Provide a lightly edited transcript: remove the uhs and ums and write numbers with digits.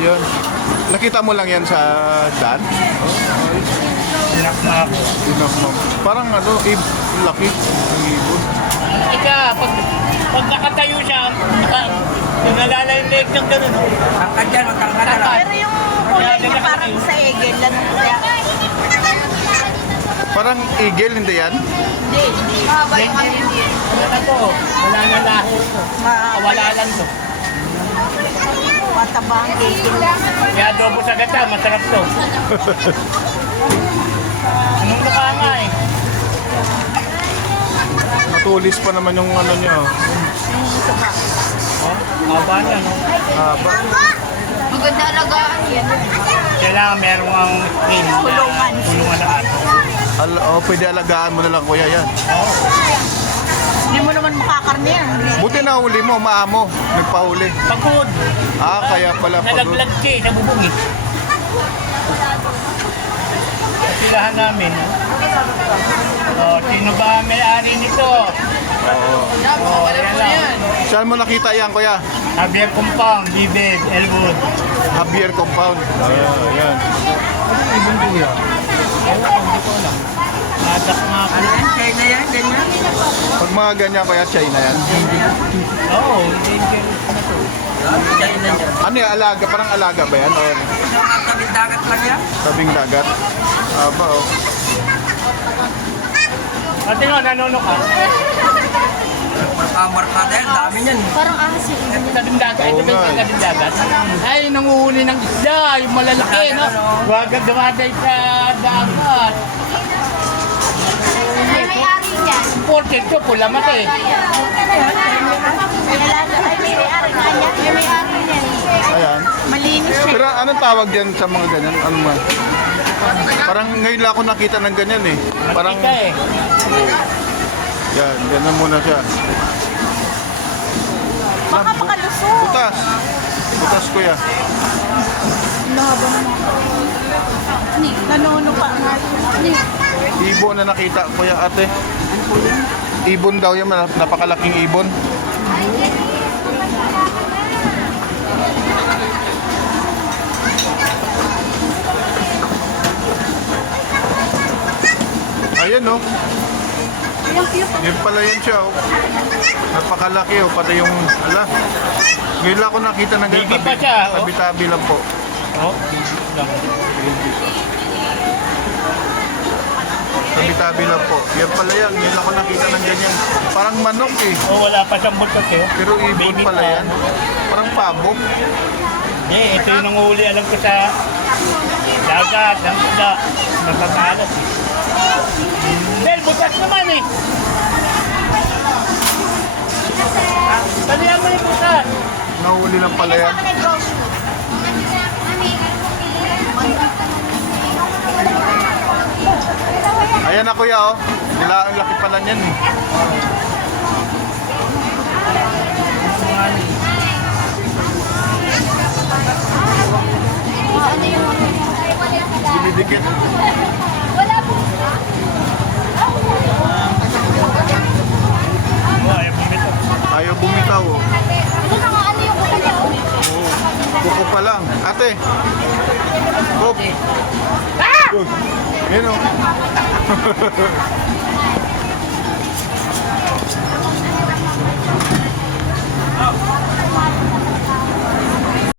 yun. Nakita mo lang yan sa daan? Inak na ako. Parang ano, laki. Ang ibon. Ika, pag nakatayo siya, nalala yung leg ng gano'n. Angkat dyan, magkangkat na lang. Pero yung kulay niya parang sa egel lang siya. Parang eagle, hindi yan? Hindi, hindi. Mahaba yung ano hindi. Ano na to? Wala na lahi to. Wala lang to. Mataba ang egel. Kaya adobo sa gata, masarap to. Anong mukha nga eh? Matulis pa naman yung ano niya. Oh, haba niya, no? Haba. Maganda alagaan yan. Kailangan meron ang Kulungan. Kulungan na ato. Pwede alagaan mo na lang kuya yan. Hindi mo naman makakarne yan. Buti na huli mo, maamo. Nagpahuli. Pagod. Kaya pala pagod. Nalaglag siya eh, nabubungit. Silahan namin. Oh, sino ba ang may-ari nito? Oo. Yan lang. Saan mo nakita yan kuya? Javier Compound, Libed, Elwood. Javier Compound. Ayan. Ibon ko yan. Hindi ko alam. Nadak nga ako. China yan, ganyan. Pag mga ganyan kuya, China yan. Oo, dangerous na to. China yan. Ano yan, alaga? Parang alaga ba yan? O Tabing dagat lang yan. tabing dagat? Aba oh. Ate nga, nanono ka. Markada yan, dami yan. Parang ahas yung Tabing dagat. Ito Oo ba nga yung eh. tabing dagat? Ay, nanguhuli ng isda. Yung malalaki, no? Huwag dumaday sa dagat. may-ari niyan. Imported to, pula mati. Ay, may-ari nga niya. May may-ari niyan. Ayan. Malinis siya. Pero anong tawag yan sa mga ganyan? Ano man? Parang ngayon lang ako nakita ng ganyan eh. Parang, Ika eh. yan, ganyan muna siya. Baka makalusot. Butas. Butas kuya. Laba naman. Nanono pa nga. Ibon na nakita kuya ate. Ibon daw yan, napakalaking ibon. Ayan oh. Yan pala yan siya oh. Napakalaki oh, pati yung ala. Ngayon lang ako nakita ng ganyan. Baby pa siya, oh. Tabi-tabi lang po. Oh, lang. Tabi-tabi lang po. Yan pala yan. Ngayon lang ako nakita ng ganyan. Parang manok eh. Oh, wala pa siyang butot eh. Pero ibon Baby pala pa. yan. Parang pabo. Eh, ito yung nanguli alam ko sa dagat, ng isda. Natatalas eh. Del, butas naman eh. Talihan mo yung butas. Nahuli lang pala yan. Ayan na kuya oh. Ang laki pala niyan eh. Dinidikit. Oh, ayaw bumito. Ayaw bumitaw oh. Ano na nga, ano yung kuha niya? Oo. Kuko pa lang. Ate. Hop. Good. Yan oh.